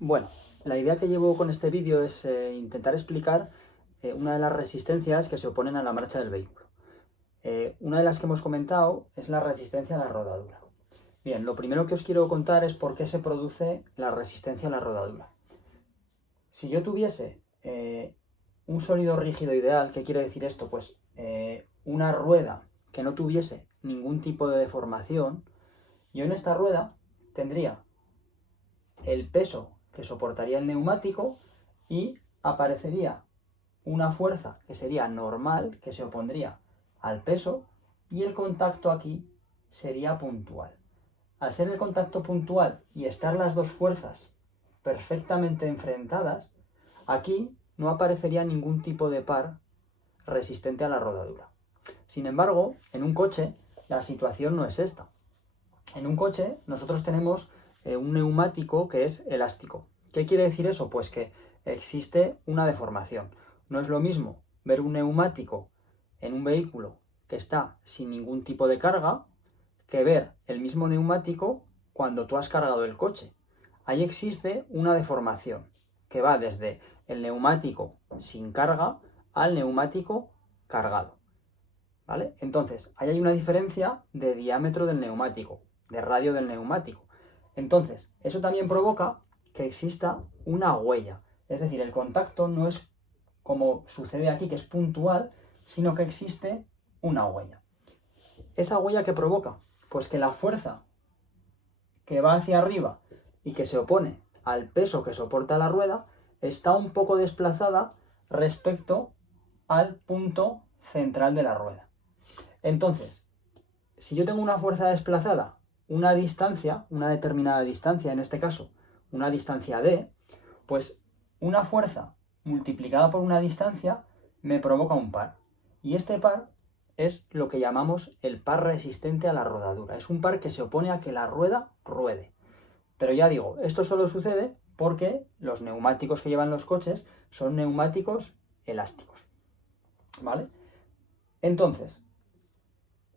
Bueno, la idea que llevo con este vídeo es intentar explicar una de las resistencias que se oponen a la marcha del vehículo. Una de las que hemos comentado es la resistencia a la rodadura. Bien, lo primero que os quiero contar es por qué se produce la resistencia a la rodadura. Si yo tuviese un sólido rígido ideal, ¿qué quiere decir esto? Pues una rueda que no tuviese ningún tipo de deformación, yo en esta rueda tendría el peso que soportaría el neumático y aparecería una fuerza que sería normal, que se opondría al peso, y el contacto aquí sería puntual. Al ser el contacto puntual y estar las dos fuerzas perfectamente enfrentadas, aquí no aparecería ningún tipo de par resistente a la rodadura. Sin embargo, en un coche la situación no es esta. En un coche nosotros tenemos un neumático que es elástico. ¿Qué quiere decir eso? Pues que existe una deformación. No es lo mismo ver un neumático en un vehículo que está sin ningún tipo de carga que ver el mismo neumático cuando tú has cargado el coche. Ahí existe una deformación que va desde el neumático sin carga al neumático cargado. ¿Vale? Entonces, ahí hay una diferencia de diámetro del neumático, de radio del neumático. Entonces, eso también provoca que exista una huella. Es decir, el contacto no es como sucede aquí, que es puntual, sino que existe una huella. ¿Esa huella qué provoca? Pues que la fuerza que va hacia arriba y que se opone al peso que soporta la rueda está un poco desplazada respecto al punto central de la rueda. Entonces, si yo tengo una fuerza desplazada, una distancia, una determinada distancia, en este caso, una distancia d, pues una fuerza multiplicada por una distancia me provoca un par. Y este par es lo que llamamos el par resistente a la rodadura. Es un par que se opone a que la rueda ruede. Pero ya digo, esto solo sucede porque los neumáticos que llevan los coches son neumáticos elásticos. ¿Vale? Entonces,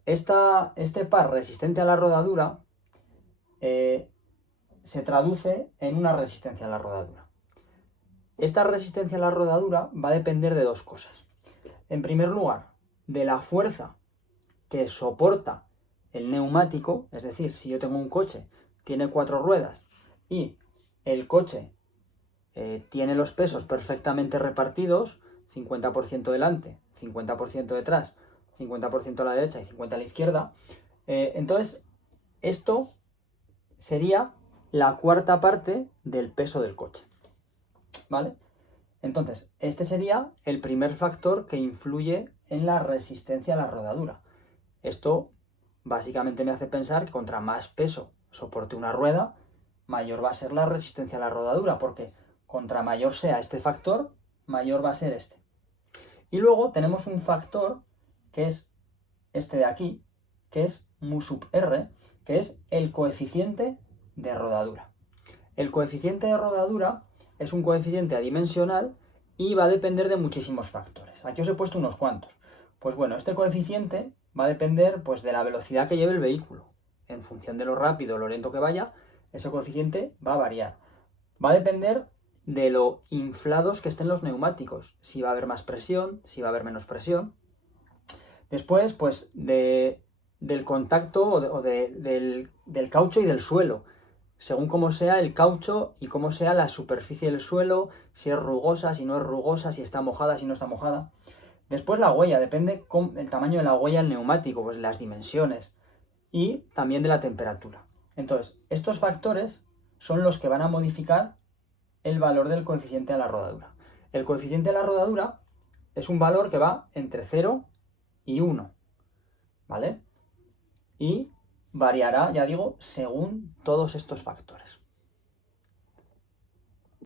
este par resistente a la rodadura se traduce en una resistencia a la rodadura. Esta resistencia a la rodadura va a depender de dos cosas. En primer lugar, de la fuerza que soporta el neumático, es decir, si yo tengo un coche, tiene 4 ruedas y el coche tiene los pesos perfectamente repartidos, 50% delante, 50% detrás, 50% a la derecha y 50% a la izquierda, entonces esto sería la cuarta parte del peso del coche. ¿Vale? Entonces, este sería el primer factor que influye en la resistencia a la rodadura. Esto básicamente me hace pensar que contra más peso soporte una rueda, mayor va a ser la resistencia a la rodadura, porque contra mayor sea este factor, mayor va a ser este. Y luego tenemos un factor que es este de aquí, que es mu sub r, que es el coeficiente de rodadura. El coeficiente de rodadura es un coeficiente adimensional y va a depender de muchísimos factores. Aquí os he puesto unos cuantos. Pues bueno, este coeficiente va a depender pues, de la velocidad que lleve el vehículo. En función de lo rápido o lo lento que vaya, ese coeficiente va a variar. Va a depender de lo inflados que estén los neumáticos. Si va a haber más presión, si va a haber menos presión. Después, pues, del contacto o del caucho y del suelo. Según cómo sea el caucho y cómo sea la superficie del suelo, si es rugosa, si no es rugosa, si está mojada, si no está mojada. Después la huella, depende del tamaño de la huella del neumático, pues las dimensiones y también de la temperatura. Entonces, estos factores son los que van a modificar el valor del coeficiente de la rodadura. El coeficiente de la rodadura es un valor que va entre 0 y 1, ¿vale? Y variará, ya digo, según todos estos factores.